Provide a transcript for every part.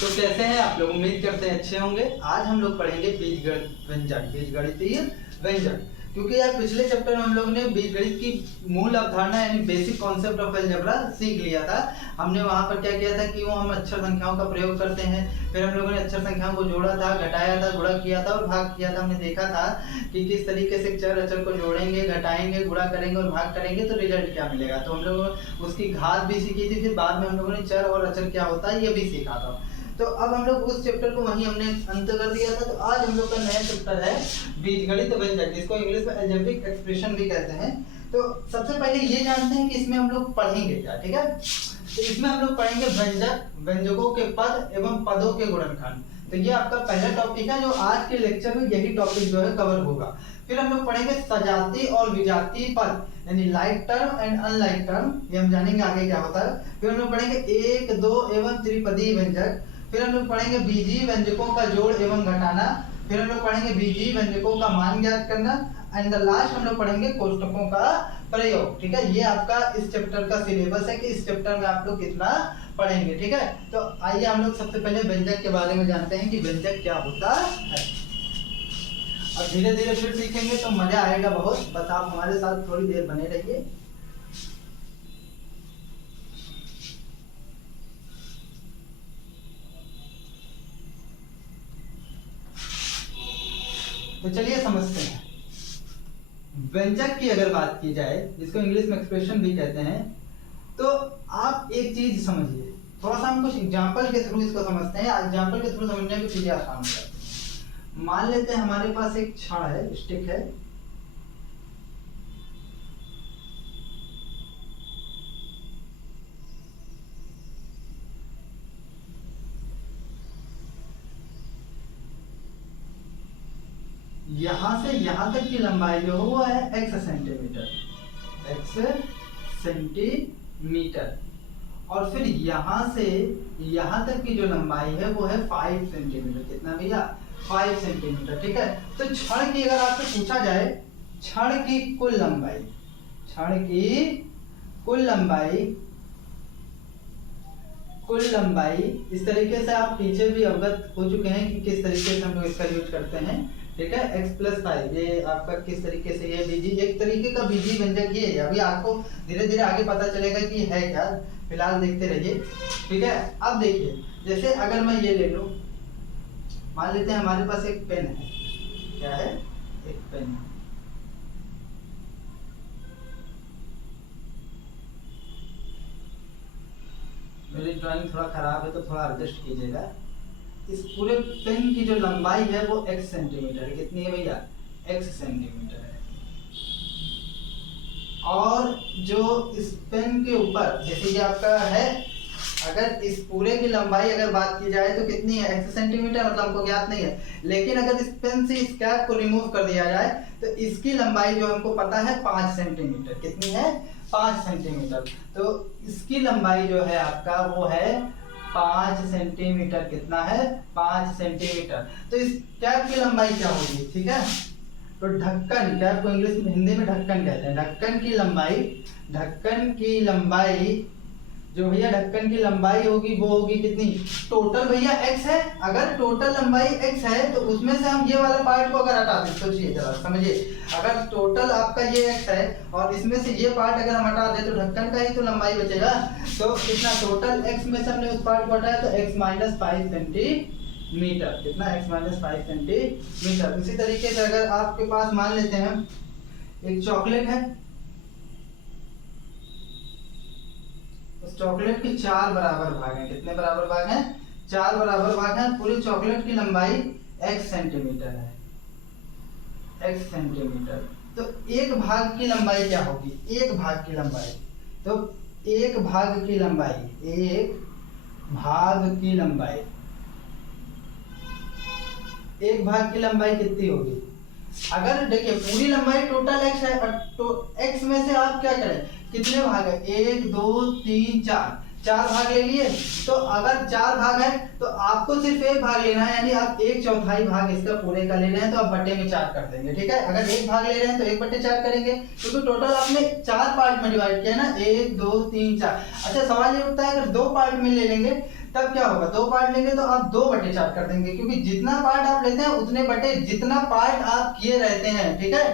तो कैसे हैं आप लोग? उम्मीद करते हैं अच्छे होंगे। आज हम लोग पढ़ेंगे बीजगणितीय व्यंजक, क्योंकि यार पिछले चैप्टर में हम लोग ने बीजगणित की मूल अवधारणा यानी बेसिक कॉन्सेप्ट ऑफ अलजेब्रा सीख लिया था। हमने वहां पर क्या किया था कि वो हम अक्षर संख्याओं का प्रयोग करते हैं, फिर हम लोगों ने अक्षर संख्याओं को जोड़ा था, घटाया था, गुणा किया था और भाग किया था। हमने देखा था कि किस तरीके से चर अचर को जोड़ेंगे, घटाएंगे, गुणा करेंगे और भाग करेंगे तो रिजल्ट क्या मिलेगा। तो हम लोग उसकी घात भी सीखी थी, फिर बाद में हम लोगों ने चर और अचर क्या होता है ये भी सीखा था। तो अब हम लोग उस चैप्टर को वहीं हमने अंत कर दिया था। तो आज हम लोग का नया चैप्टर है बीजगणित व्यंजक, जिसको इंग्लिश में अलजेब्रिक एक्सप्रेशन भी कहते हैं। तो सबसे पहले ये जानते हैं कि इसमें हम लोग पढ़ेंगे क्या, ठीक है। तो इसमें हम लोग पढ़ेंगे व्यंजक, व्यंजकों के पद एवं पदों के गुणनखंड। तो ये आपका पहला टॉपिक है जो आज के लेक्चर में यही टॉपिक जो है कवर होगा। फिर हम लोग पढ़ेंगे सजातीय और विजातीय पद यानी like term and unlike term, ये हम जानेंगे आगे क्या होता है। फिर हम लोग पढ़ेंगे एक, दो एवं त्रिपदी व्यंजक। फिर हम लोग पढ़ेंगे बीजीय व्यंजकों का जोड़ एवं घटाना। फिर हम लोग पढ़ेंगे बीजीय व्यंजकों का मान ज्ञात करना एंड द लास्ट हम लोग पढ़ेंगे कोष्ठकों का प्रयोग, ठीक है। ये आपका इस चैप्टर का सिलेबस है कि इस चैप्टर में आप लोग कितना पढ़ेंगे, ठीक है। तो आइए हम लोग सबसे पहले व्यंजक के बारे में जानते हैं कि व्यंजक क्या होता है और धीरे धीरे फिर सीखेंगे तो मजा आएगा बहुत। बस आप हमारे साथ थोड़ी देर बने रहिए। तो चलिए समझते हैं। व्यंजक की अगर बात की जाए, जिसको इंग्लिश में एक्सप्रेशन भी कहते हैं, तो आप एक चीज समझिए। थोड़ा सा हम कुछ एग्जांपल के थ्रू इसको समझते हैं। एग्जांपल के थ्रू समझने में चीजें आसान हो जाती हैं। मान लेते हैं हमारे पास एक छड़ है, स्टिक है, यहां से यहां तक की लंबाई जो हुआ है x सेंटीमीटर, x सेंटीमीटर, और फिर यहां से यहां तक की जो लंबाई है वो है 5 सेंटीमीटर। कितना भैया? 5 सेंटीमीटर, ठीक है। तो छड़ की अगर आपसे पूछा जाए छड़ की कुल लंबाई, छड़ की कुल लंबाई इस तरीके से आप पीछे भी अवगत हो चुके हैं कि किस तरीके से हम लोग इसका यूज करते हैं, ठीक है। x + 5 ये आपका किस तरीके से ये बीजी एक तरीके का बीजी व्यंजक ये है। अभी आपको धीरे धीरे आगे पता चलेगा कि है क्या, फिलहाल देखते रहिए, ठीक है। अब देखिए, जैसे अगर मैं ये ले लूं, मान लेते हैं हमारे पास एक पेन है। क्या है? एक पेन। मेरी ड्राइंग थोड़ा खराब है तो थोड़ा एडजस्ट कीजिएगा। इस पूरे पेन की जो लंबाई है वो x सेंटीमीटर है। कितनी है भैया? x सेंटीमीटर है। और जो इस पेन के ऊपर, जैसे ये आपका है, अगर इस पूरे की लंबाई अगर बात की जाए तो कितनी है? x सेंटीमीटर, मतलब हमको ज्ञात नहीं है। लेकिन अगर इस पेन से इस कैप को रिमूव कर दिया जाए तो इसकी लंबाई जो हमको पता है 5 सेंटीमीटर। कितनी है? 5 सेंटीमीटर। तो इसकी लंबाई जो है आपका वो है 5 सेंटीमीटर। कितना है? 5 सेंटीमीटर। तो इस कैप की लंबाई क्या होगी, ठीक है। तो ढक्कन, कैप को इंग्लिश में, हिंदी में ढक्कन कहते हैं। ढक्कन की लंबाई जो भैया ढक्कन की लंबाई होगी वो होगी कितनी? टोटल भैया x है। अगर टोटल लंबाई x है तो उसमें से हम ये वाला पार्ट को अगर हटा दें, सोचिए जरा, समझिए। अगर टोटल आपका ये x है और इसमें से ये पार्ट अगर हम हटा दें तो ढक्कन का ही तो लंबाई बचेगा। तो कितना? टोटल x में से हमने उस पार्ट को हटाया तो x - 5 सेंटीमीटर। कितना? x - 5 centimetre. इसी तरीके से अगर आपके पास मान लेते हैं एक चॉकलेट है, उस चॉकलेट के 4 बराबर भाग हैं। कितने बराबर भाग हैं? 4 बराबर भाग हैं। पूरी चॉकलेट की लंबाई x सेंटीमीटर है, x सेंटीमीटर। तो एक भाग की लंबाई क्या होगी? एक भाग की लंबाई, तो एक भाग की लंबाई कितनी होगी? अगर देखिए पूरी लंबाई टोटल x है और तो x में से आप क्या करें, कितने भाग है? 1 2 3 4, 4 भाग ले लिए। तो अगर 4 भाग है तो आपको सिर्फ एक भाग लेना है, यानी आप 1/4 भाग इसका पूरे का ले रहे हैं तो आप बटे में 4 कर देंगे, ठीक है। अगर एक भाग ले रहे हैं तो 1/4 करेंगे, क्योंकि टोटल आपने 4 पार्ट में डिवाइड किया ना, 1 2 3 4। अच्छा, सवाल ये उठता है अगर 2 पार्ट में ले लेंगे तब क्या होगा, 2 पार्ट लेंगे तो आप 2/4 कर देंगे, क्योंकि जितना पार्ट आप लेते हैं उतने बटे जितना पार्ट आप किए रहते हैं। ठीक है,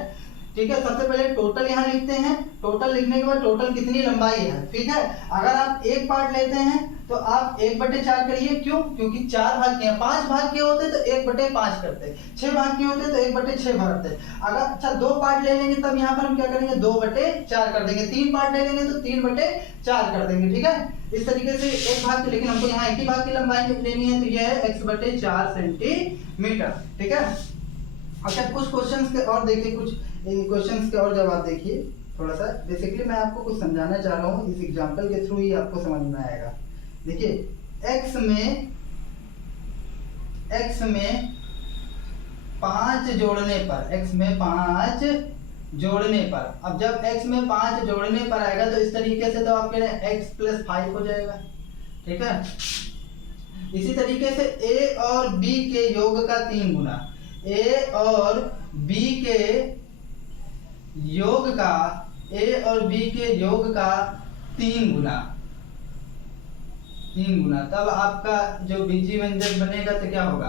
ठीक है। सबसे पहले टोटल यहाँ लिखते हैं, टोटल लिखने के बाद टोटल कितनी लंबाई है। ठीक है, अगर आप एक पार्ट लेते हैं तो आप 1/4 करिए, क्यों, क्योंकि 4 भाग किए, 5 भाग किए होते तो 1/5 करते, 6 भाग किए होते तो 1/6 भरते। अगर अच्छा 2 पार्ट ले लेंगे तब यहाँ पर हम क्या करेंगे, 2/4 कर देंगे। 3 पार्ट ले लेंगे तो 3/4 कर देंगे। ठीक है, इस तरीके से एक भाग की, लेकिन हमको यहाँ एक ही भाग की लंबाई लेनी है, तो यह है x/4 सेंटीमीटर। ठीक है। अच्छा, कुछ क्वेश्चंस के और देखिए, कुछ क्वेश्चंस के और जवाब देखिए थोड़ा सा। बेसिकली मैं आपको कुछ समझाना चाह रहा हूँ, इस एग्जांपल के थ्रू ही आपको समझ में आएगा। देखिए, x में 5 जोड़ने पर, x में 5 जोड़ने पर, अब जब x में 5 जोड़ने पर आएगा तो इस तरीके से तो आपके x + 5 हो जाएगा। ठीक है, इसी तरीके से a और b के योग का 3 गुना, a और b के योग का, a और b के योग का 3 गुना, तब आपका जो बीजी व्यंजक बनेगा तो क्या होगा,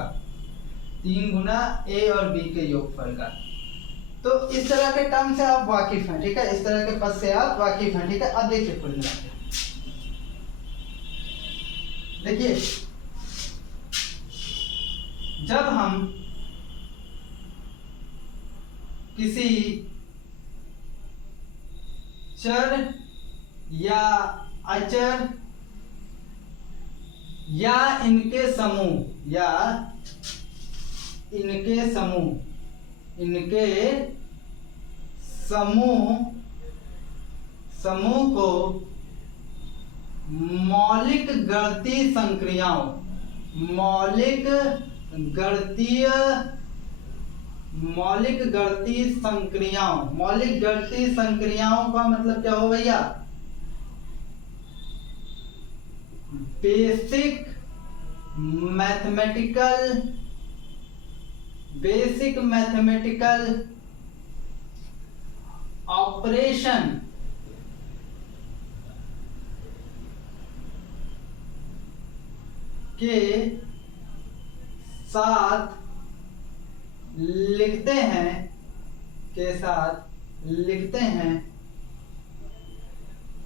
3 गुना a और b के योगफल का। तो इस तरह के टर्म से आप वाकिफ हैं। ठीक है, इस तरह के पद से आप वाकिफ हैं। ठीक है, अब देखिए कुल मिला के, देखिए जब हम किसी चर या अचर या इनके समूह को मौलिक गणितीय संक्रियाओं का मतलब क्या हो भैया, बेसिक मैथमेटिकल ऑपरेशन के साथ लिखते हैं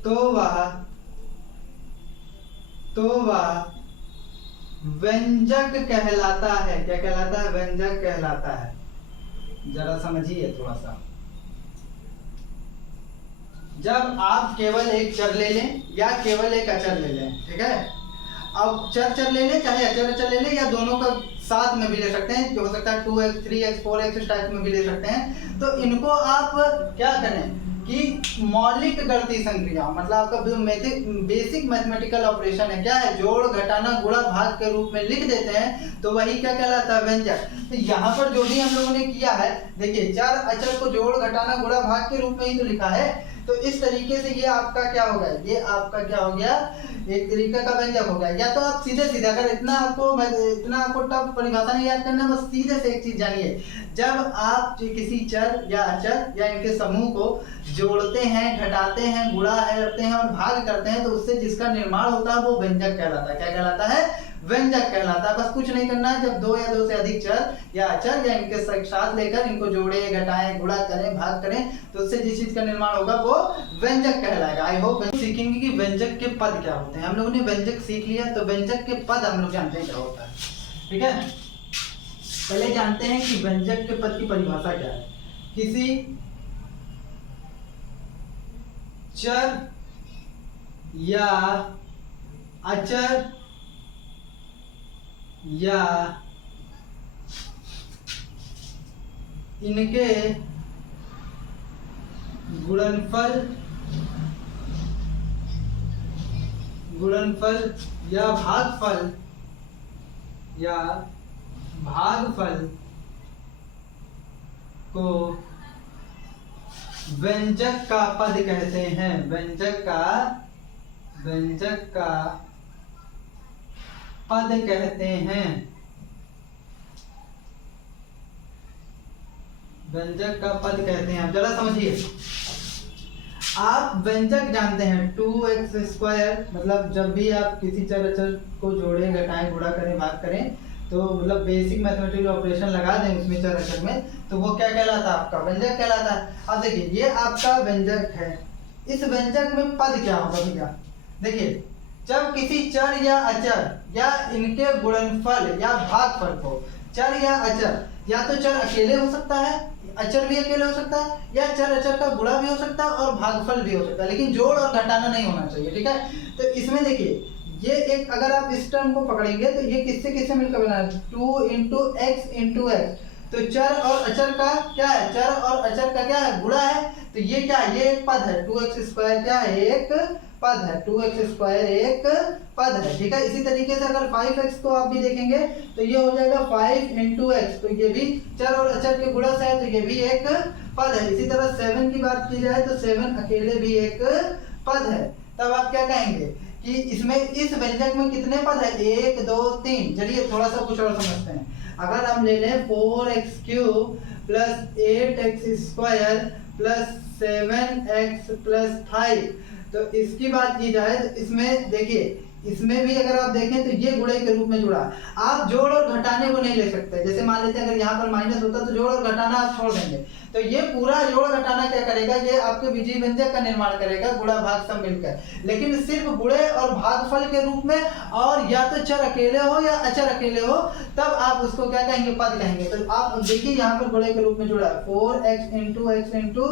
तो वह व्यंजक कहलाता है। क्या कहलाता है, व्यंजक कहलाता है। जरा समझिए थोड़ा सा, जब आप केवल एक चर ले लें या केवल एक अचर ले लें, ठीक है, अब चर ले लें चाहे अचर ले लें, या दोनों का साथ में भी ले सकते हैं, जो हो सकता है 2x 3x 4x इस टाइप में भी ले सकते हैं। तो इनको आप क्या करें कि मौलिक गणितीय संक्रिया, मतलब आपका जो बेसिक मैथमेटिकल ऑपरेशन है, क्या है, जोड़ घटाना गुणा भाग के रूप में लिख देते हैं, तो वही क्या कहलाता है, व्यंजक। तो यहाँ पर जो भी हम लोगों ने किया है, देखिए चर अचर को जोड़ घटाना गुणा भाग के रूप में ही तो लिखा है। तो इस तरीके से ये आपका क्या हो गया, ये आपका क्या हो गया, एक तरीके का व्यंजक हो गया। या तो आप सीधे सीधे, अगर इतना आपको टफ परिभाषा नहीं याद करना, बस सीधे से एक चीज जानिए, जब आप किसी चर या अचर या इनके समूह को जोड़ते हैं, घटाते हैं, गुणा करते हैं और भाग करते हैं, तो उससे जिसका निर्माण होता है वो व्यंजक कहलाता है। क्या कहलाता है, व्यंजक कहलाता है। बस कुछ नहीं करना है, जब 2 या 2 से अधिक चर या अचर या इनके साथ लेकर इनको जोड़े, घटाएं, गुणा करें, भाग करें, तो उससे जिस चीज का निर्माण होगा वो व्यंजक कहलाएगा। आई होप सीखेंगे कि व्यंजक के पद क्या होते हैं। हम लोगों ने व्यंजक सीख लिया, तो व्यंजक के पद हम लोग जानते हैं क्या होता है। ठीक है, पहले जानते हैं कि व्यंजक के पद की परिभाषा क्या है। किसी चर या अचर या इनके गुणनफल या भागफल को व्यंजक का पद कहते हैं। व्यंजक का पद कहते हैं। व्यंजक का पद कहते हैं। जरा समझिए, आप व्यंजक जानते हैं 2x² मतलब जब भी आप किसी चर अचर को जोड़ें, घटाएं, गुणा करें, भाग करें तो मतलब बेसिक मैथमेटिकल ऑपरेशन लगा दें उसमें चर अचर में, तो वो क्या कहलाता है? आपका व्यंजक कहलाता है। अब देखिए ये आपका व्यंजक है, इस व्यंजक में पद क्या होगा भैया? देखिए जब किसी चर या अचर या इनके गुणनफल या भागफल को, चर या अचर, या तो चर अकेले हो सकता है, अचर भी अकेले हो सकता है, या चर अचर का गुणा भी हो सकता है और भागफल भी हो सकता है, लेकिन जोड़ और घटाना नहीं होना चाहिए, ठीक है। तो इसमें देखिए ये एक, अगर आप इस टर्म को पकड़ेंगे तो ये किससे किससे मिलकर बना है? 2 × x, तो चर और अचर का क्या है? चर और अचर का क्या है? गुणा है। तो ये क्या है? ये एक पद है। 2x² क्या है? एक पद है। 2x² एक पद है, ठीक है। इसी तरीके से अगर 5x को आप भी देखेंगे तो ये हो जाएगा 5 × x, तो ये भी चर और अचर के गुणा से है, तो ये भी एक पद है। इसी तरह 7 की बात की जाए तो 7 अकेले भी एक पद है। तब आप क्या कहेंगे कि इसमें, इस व्यंजक में कितने पद है? 1 2 3। चलिए थोड़ा सा कुछ और समझते हैं। अगर हम ले लें 4x³ + 8x² + 7x + 5, तो इसकी बात की जाए तो इसमें देखिए, इसमें भी अगर आप देखें तो ये गुणे के रूप में जुड़ा। आप जोड़ और घटाने को नहीं ले सकते। जैसे मान लेते हैं अगर यहाँ पर माइनस होता तो जोड़ और घटाना आप छोड़ देंगे, तो ये पूरा जोड़ घटाना क्या करेगा? ये आपके बीजीय व्यंजक का निर्माण करेगा, गुणा भाग सब मिलकर। लेकिन सिर्फ गुणे और भागफल के रूप में, और या तो चर अकेले हो या अचर अकेले हो, तब आप उसको क्या कहेंगे? पद कहेंगे। तो आप देखिए यहाँ पर गुणे के रूप में जुड़ा है 4x ×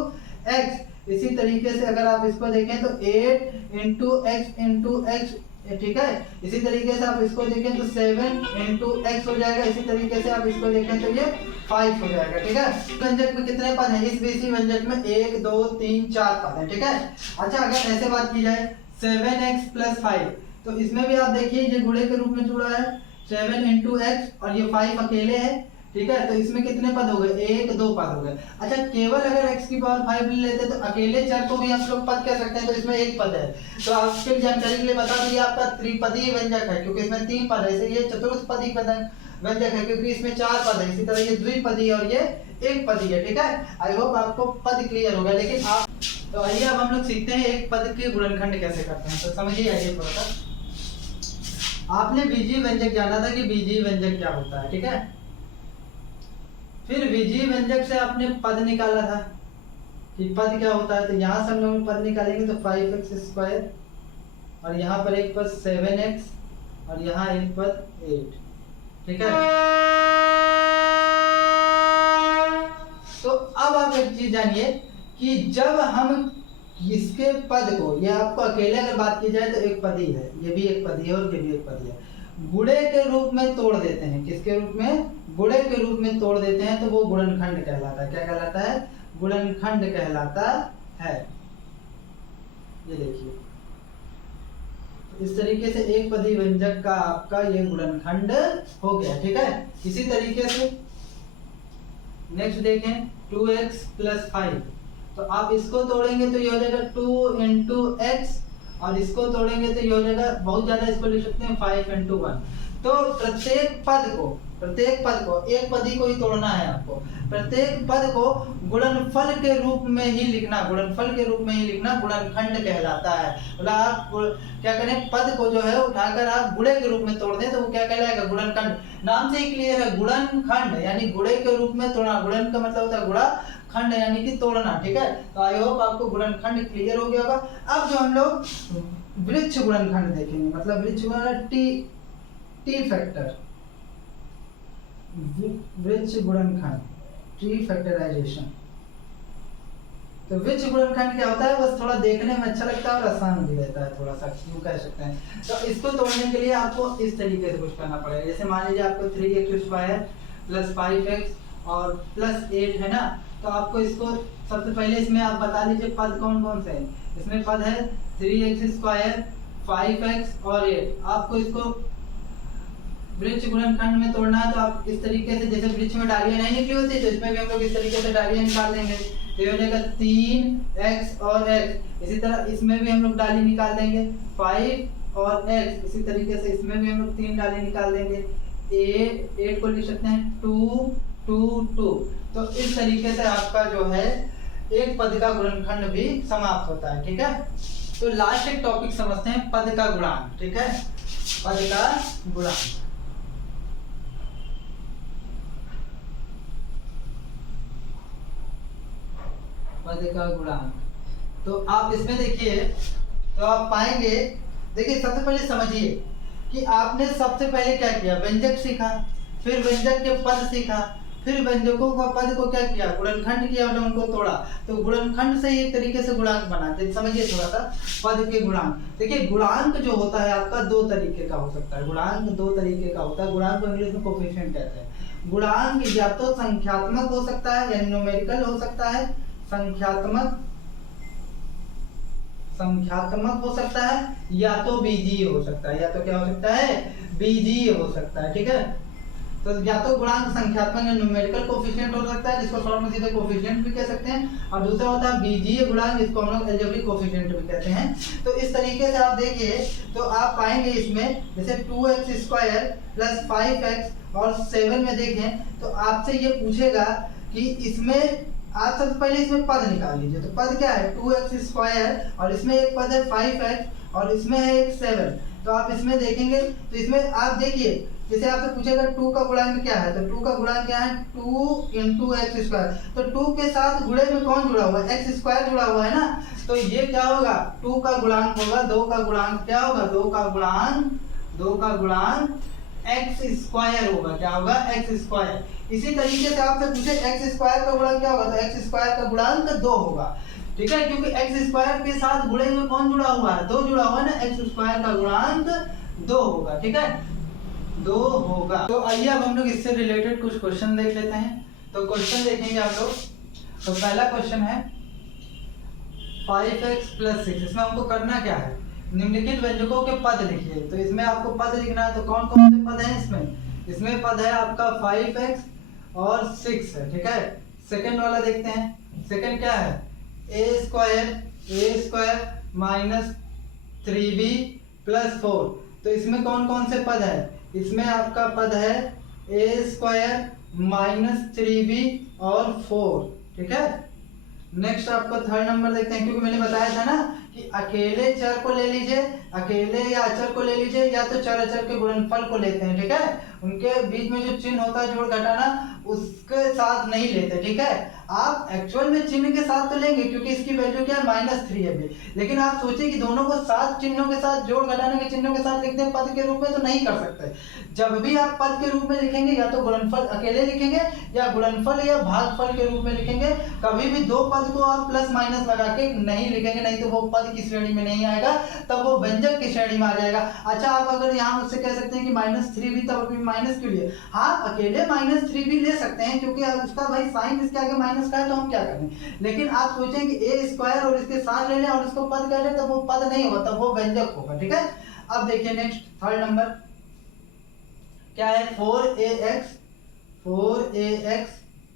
x। इसी तरीके से अगर आप इसको देखें तो 8 × x, ठीक है। इसी तरीके से आप इसको देखें तो 7 × x हो जाएगा। इसी तरीके से आप इसको देखें तो ये 5 हो जाएगा, ठीक है। व्यंजक में कितने पद हैं? इस बीसी व्यंजक में 1 2 3 4 पद हैं, ठीक है। अच्छा अगर ऐसे बात की जाए 7x + 5, तो इसमें भी आप देखिए ये गुणे के रूप में जुड़ा है 7 × x, और ये 5 अकेले है, ठीक है। तो इसमें कितने पद हो गए? 1 2 पद हो गए। अच्छा केवल अगर x⁵ ले लेते तो अकेले चर को भी हम लोग पद कह सकते हैं, तो इसमें एक पद है। तो आपके जानकारी के लिए बता दूं, ये आपका त्रिपदीय व्यंजक है, क्योंकि इसमें 3 पद है। इसे ये चतुष्पदी व्यंजक है, क्योंकि इसमें 4 पद है। इसी तरह ये द्विपदी और ये एक पदी है, ठीक है। आई होप आपको पद क्लियर होगा। लेकिन आप, तो आइए अब हम लोग सीखते हैं एक पद के गुणनखंड कैसे करते हैं। तो समझिए, आइए थोड़ा सा। आपने बीजीय व्यंजक जाना था कि बीजीय व्यंजक क्या होता है, ठीक है। फिर बीजीय व्यंजक से आपने पद निकाला था कि पद क्या होता है। तो यहाँ से हम लोग पद निकालेंगे तो 5x², और यहाँ पर एक पद 7x, और यहाँ एक पद 8, ठीक है। तो अब आप एक चीज जानिए कि जब हम इसके पद को, ये आपको अकेले अगर बात की जाए तो एक पद ही है, ये भी एक पद ही है और ये भी एक पद ही है, गुणे के रूप में तोड़ देते हैं। किसके रूप में? गुणे के रूप में तोड़ देते हैं, तो वो गुणनखंड कहलाता है। क्या कहलाता है? गुणनखंड कहलाता है। ये देखिए, इस तरीके से एक पदी व्यंजक का आपका ये गुणनखंड हो गया, ठीक है। इसी तरीके से नेक्स्ट देखें 2x + 5, तो आप इसको तोड़ेंगे तो ये हो जाएगा 2 × x, और इसको तोड़ेंगे तो ये हो जाएगा, बहुत ज्यादा इसको लिख सकते हैं 5 × 1। तो प्रत्येक पद को एक पदी को ही तोड़ना है आपको। प्रत्येक पद को गुणनफल के रूप में ही लिखना, गुणनफल के रूप में ही लिखना गुणनखंड कहलाता है। मतलब आप क्या करें, पद को जो है उठाकर आप गुणे के रूप में तोड़ दें तो वो क्या कहलाएगा? गुणनखंड। नाम से ही क्लियर है, गुणनखंड यानी गुणे के रूप में तोड़ना। गुणन का मतलब होता है गुणा, खंड यानी कि तोड़ना, ठीक है। तो आई होप आपको गुणनखंड क्लियर हो गया होगा। अब जो हम लोग वृक्ष गुणनखंड देखेंगे, मतलब वृक्ष गुणनखंड टी फैक्टर, वृक्ष गुणनखंड, टी फैक्टराइजेशन। तो वृक्ष गुणनखंड क्या होता है? बस थोड़ा देखने में अच्छा लगता है और आसान भी रहता है, थोड़ा सा क्यों कह सकते हैं। तो इसको तोड़ने के लिए आपको इस तरीके से कुछ करना पड़ेगा। जैसे मान लीजिए आपको 3x² + 5x और +8 है ना, तो आपको इसको सबसे पहले इसमें आप बता दीजिए पद कौन कौन से हैं। इसमें पद है 3x², 5x और 8। आपको इसको वृक्ष गुणनखंड में तोड़ना है, तो आप इस तरीके से, जैसे वृक्ष में डालियां नहीं निकली होती तो इसमें भी हम लोग इस तरीके से डालियां निकाल देंगे। तो ये हो जाएगा 3x और x। इसी तरह इसमें भी हम लोग डाली निकाल देंगे 5 और x। इसी तरीके से इसमें भी हम लोग 3 डाली निकाल देंगे। 8 को लिख सकते हैं 2 2 2। तो इस तरीके से आपका जो है एक पद का गुणनखंड भी समाप्त होता है। ठीक है, तो लास्ट एक टॉपिक समझते हैं, पद का गुणांक। ठीक है, पद का गुणांक। पद का गुणांक, तो आप इसमें देखिए, तो आप पाएंगे, देखिए सबसे पहले समझिए कि आपने सबसे पहले क्या किया, व्यंजक सीखा, फिर व्यंजक के पद सीखा, फिर व्यंजकों का पद को क्या किया, गुणनखंड किया, मतलब उनको तोड़ा, तो गुणनखंड से ही एक तरीके से गुणांक बना। समझिए थोड़ा सा पद के गुणांक। देखिए गुणांक जो होता है आपका दो तरीके का हो सकता है, गुणांक दो तरीके का होता है। गुणांक को इंग्लिश में कोफिशिएंट कहते हैं। गुणांक या तो संख्यात्मक हो सकता है, यानी न्यूमेरिकल हो सकता है, संख्यात्मक हो सकता है, या तो बीजीय हो सकता है, या तो क्या हो सकता है, बीजीय हो सकता है। ठीक है, तो या तो गुणांक संख्यात्मक या न्यूमेरिकल कोफिशिएंट हो सकता है, जिसको शॉर्ट में सीधे कोफिशिएंट भी कह सकते हैं, और दूसरा होता है बीजीय गुणांक, जिसको हम लोग अलजेब्रिक कोफिशिएंट भी कहते हैं। तो इस तरीके से आप देखिए, तो आप पाएंगे इसमें जैसे 2x² + 5x और 7 में देखें तो आपसे ये पूछेगा कि इसमें आप सबसे पहले इसमें पद निकाल लीजिए। तो पद क्या है, 2x² और इसमें एक पद है 5x और इसमें है एक 7। तो आप इसमें देखेंगे तो इसमें आप देखिए, जैसे आपसे पूछेगा 2 का गुणांक क्या है, तो 2 का गुणांक क्या है, 2 × x²। तो 2 के साथ गुणे में कौन जुड़ा हुआ है, x² जुड़ा हुआ है ना, तो ये क्या होगा, 2 का गुणांक होगा, 2 का गुणांक क्या होगा, 2 का गुणांक x² होगा। क्या होगा, x²। इसी तरीके से आपसे पूछे x² का गुणांक क्या होगा, तो x² का गुणांक 2 होगा। ठीक है, क्योंकि x² के साथ गुणे में कौन जुड़ा हुआ है, 2 जुड़ा हुआ है ना, x² का गुणांक 2 होगा। ठीक है, 2 होगा। तो आइए अब हम लोग इससे रिलेटेड कुछ क्वेश्चन देख लेते हैं। तो क्वेश्चन देखेंगे आप लोग। तो पहला क्वेश्चन है 5x + 6। इसमें हमको करना क्या है, निम्नलिखित व्यंजकों के पद लिखिए। तो इसमें आपको पद लिखना है, तो कौन कौन से पद हैं इसमें पद है आपका 5x और 6 है। ठीक है, सेकंड वाला देखते हैं। सेकंड क्या है, a² -3b + 4। तो इसमें कौन कौन से पद है, इसमें आपका पद है a² -3b और 4। ठीक है, नेक्स्ट आपको थर्ड नंबर देखते हैं, क्योंकि मैंने बताया था ना कि अकेले चर को ले लीजिए, अकेले या अचर को ले लीजिए, या तो चर अचर के गुणनफल को लेते हैं। ठीक है, उनके बीच में जो चिन्ह होता है जोड़ घटाना, उसके साथ नहीं लेते। ठीक है, आप एक्चुअल में चिन्ह के साथ तो लेंगे, क्योंकि इसकी वैल्यू क्या है, -3 है अभी। लेकिन आप सोचिए कि दोनों को साथ चिन्हों के साथ, जोड़ घटाने के चिन्हों के साथ लिखते हैं पद के रूप में, तो नहीं कर सकते। जब भी आप पद के रूप में लिखेंगे, या तो गुणनफल अकेले लिखेंगे, या गुणनफल या भागफल के रूप में लिखेंगे। कभी भी दो पद को आप प्लस माइनस लगा के नहीं लिखेंगे, नहीं तो वो पद की श्रेणी में नहीं आएगा, तब वो व्यंजक की श्रेणी में आ जाएगा। अच्छा, आप अगर यहाँ मुझसे कह सकते हैं कि -3 भी, तब अभी माइनस क्यों लिए, हाँ अकेले -3 भी ले सकते हैं, क्योंकि उसका भाई साइन इसके आगे माइनस का है, तो हम क्या करें। लेकिन आप सोचें कि a² और इसके साथ ले लें और इसको पद कर लें, तब वो पद नहीं होगा, तब वो व्यंजक होगा। ठीक है, अब देखिए नेक्स्ट थर्ड नंबर क्या है, 4ax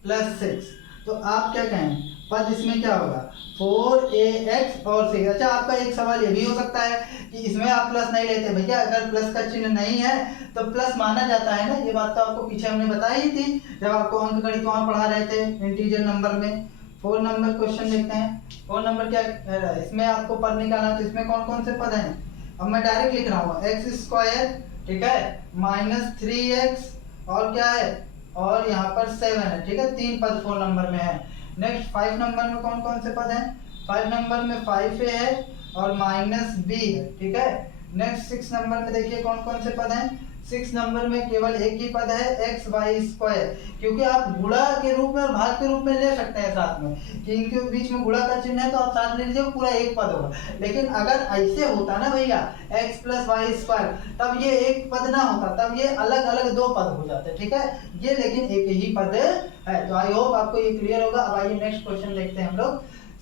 + 6। तो आप क्या कहें, पद इसमें क्या होगा, 4ax और 6। अच्छा, आपका एक सवाल ये भी हो सकता है कि इसमें आप प्लस नहीं लेते। भैया अगर प्लस का चिन्ह नहीं है तो प्लस माना जाता है ना, ये बात तो आपको पीछे हमने बताई ही थी जब आपको अंकगणित वहां पढ़ा रहे थे इंटीजर नंबर में। 4 नंबर क्वेश्चन देखते हैं। 4 नंबर क्या कह रहा है, इसमें आपको पद निकालना, तो इसमें कौन कौन से पद हैं। अब मैं डायरेक्ट लिख रहा हूँ, x², ठीक है, -3x और क्या है, और यहाँ पर 7 है। ठीक है, 3 पद 4 नंबर में है। नेक्स्ट 5 नंबर में कौन कौन से पद हैं, 5 नंबर में 5a है और -b है। ठीक है, नेक्स्ट 6 नंबर में देखिए कौन कौन से पद हैं। 6 नंबर में केवल एक ही पद है, xy², क्योंकि आप गुणा के रूप में और भाग के रूप में ले सकते हैं साथ में, कि इनके बीच में गुणा का चिन्ह है तो आप साथ ले लीजिए, पूरा एक पद होगा। लेकिन अगर ऐसे होता ना भैया x + y², तब ये एक पद ना होता, तब ये अलग अलग 2 पद हो जाते। ठीक है, ये लेकिन एक ही पद है। तो आई होप आपको ये क्लियर होगा। अब आइए नेक्स्ट क्वेश्चन देखते हैं हम लोग।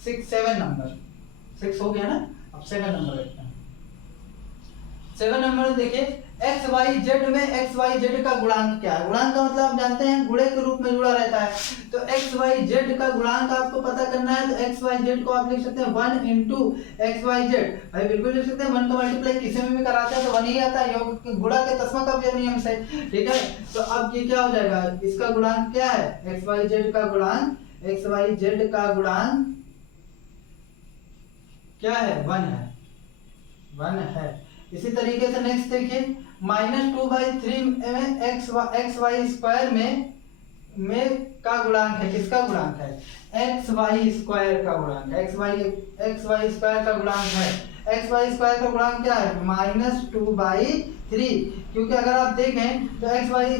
7 नंबर, 6 हो गया ना, अब 7 नंबर देखते हैं। 7 नंबर में देखिए, XYZ में XYZ का गुणांक क्या है। गुणांक का मतलब आप जानते हैं गुणे के रूप में जुड़ा रहता है। तो XYZ का गुणांक आपको पता करना है, तो XYZ को आप लिख सकते हैं 1 × XYZ। भाई बिल्कुल लिख सकते हैं, 1 का मल्टीप्लाई किसी में भी कराते हैं तो 1 ही आता है, योग गुणा के तस्मा का भी नियम से। ठीक है, तो अब ये क्या हो जाएगा, इसका गुणांक क्या है, XYZ का गुणांक क्या है, 1 है, 1 है। इसी तरीके से नेक्स्ट देखिए, -2/3 में एक्स वाई स्क्वायर में का गुणांक है, किसका गुणांक है, एक्स वाई स्क्वायर का गुणांक है, एक्स वाई स्क्वायर का गुणांक है। एक्स वाई स्क्वायर का गुणांक क्या है, -2/3, क्योंकि अगर आप देखें तो एक्स वाई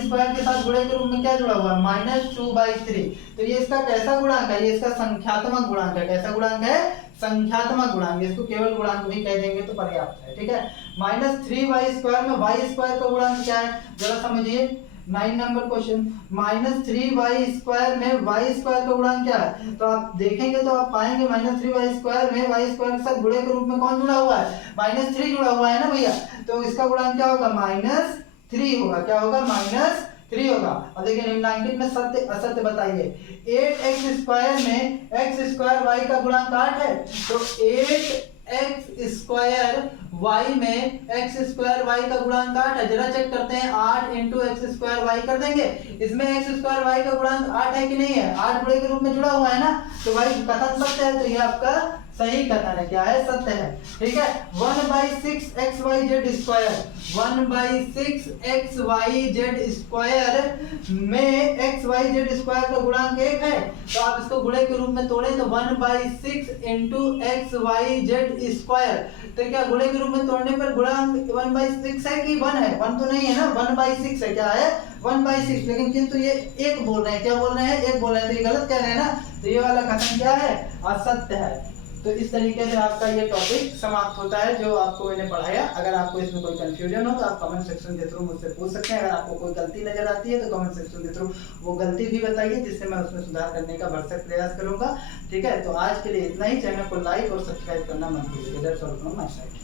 स्क्वायर के साथ गुणे के रूप में क्या जुड़ा हुआ है, -2/3। तो ये इसका कैसा गुणांक है, ये इसका संख्यात्मक गुणांक है। कैसा गुणांक है, संख्यात्मक गुणांक। इसको केवल गुणांक भी कह देंगे तो पर्याप्त है, ठीक है। -3y² में वाई स्क्वायर का गुणांक क्या है, जरा समझिए, 9 नंबर क्वेश्चन। -3y² में वाई स्क्वायर का गुणांक क्या है, तो आप देखेंगे तो आप पाएंगे -3y² में वाई स्क्वायर के साथ गुणे के रूप में कौन जुड़ा हुआ है, -3 जुड़ा हुआ है ना भैया। तो इसका गुणांक क्या होगा, -3 होगा। क्या होगा, -3 होगा। अब देखिए निम्नांकित में सत्य असत्य बताइए। 8x² में x² y का गुणांक 8 है, तो 8x² y में x² y का गुणांक 8 है। जरा चेक करते हैं, 8 × x² y कर देंगे। इसमें x² y का गुणांक 8 है कि नहीं है, 8 गुणे के रूप में जुड़ा हुआ है ना, तो भाई कथन सत्य है। तो ये आपका सही कथन है, क्या है, सत्य है, ठीक है। 1/6xyz², 1/6xyz² में xyz² का गुणांक 1 है, तो आप इसको गुणे के रूप में तोड़ें तो 1/6 × xyz²। तो क्या गुणे के रूप में तोड़ने पर गुणांक 1/6 है कि 1 है, 1 तो नहीं है ना, 1/6 है। क्या है, 1/6। लेकिन किंतु ये 1 बोल रहे हैं, क्या बोल रहे हैं, 1 बोल रहे हैं, तो ये गलत कह रहे हैं ना। तो ये वाला कथन क्या है, असत्य है। तो इस तरीके से आपका ये टॉपिक समाप्त होता है जो आपको मैंने पढ़ाया। अगर आपको इसमें कोई कंफ्यूजन हो तो आप कमेंट सेक्शन के थ्रू मुझसे पूछ सकते हैं। अगर आपको कोई गलती नजर आती है तो कमेंट सेक्शन के थ्रू वो गलती भी बताइए, जिससे मैं उसमें सुधार करने का भरसक प्रयास करूंगा, ठीक है। तो आज के लिए इतना ही। चैनल को लाइक और सब्सक्राइब करना मत भूलिए। That's all from my side.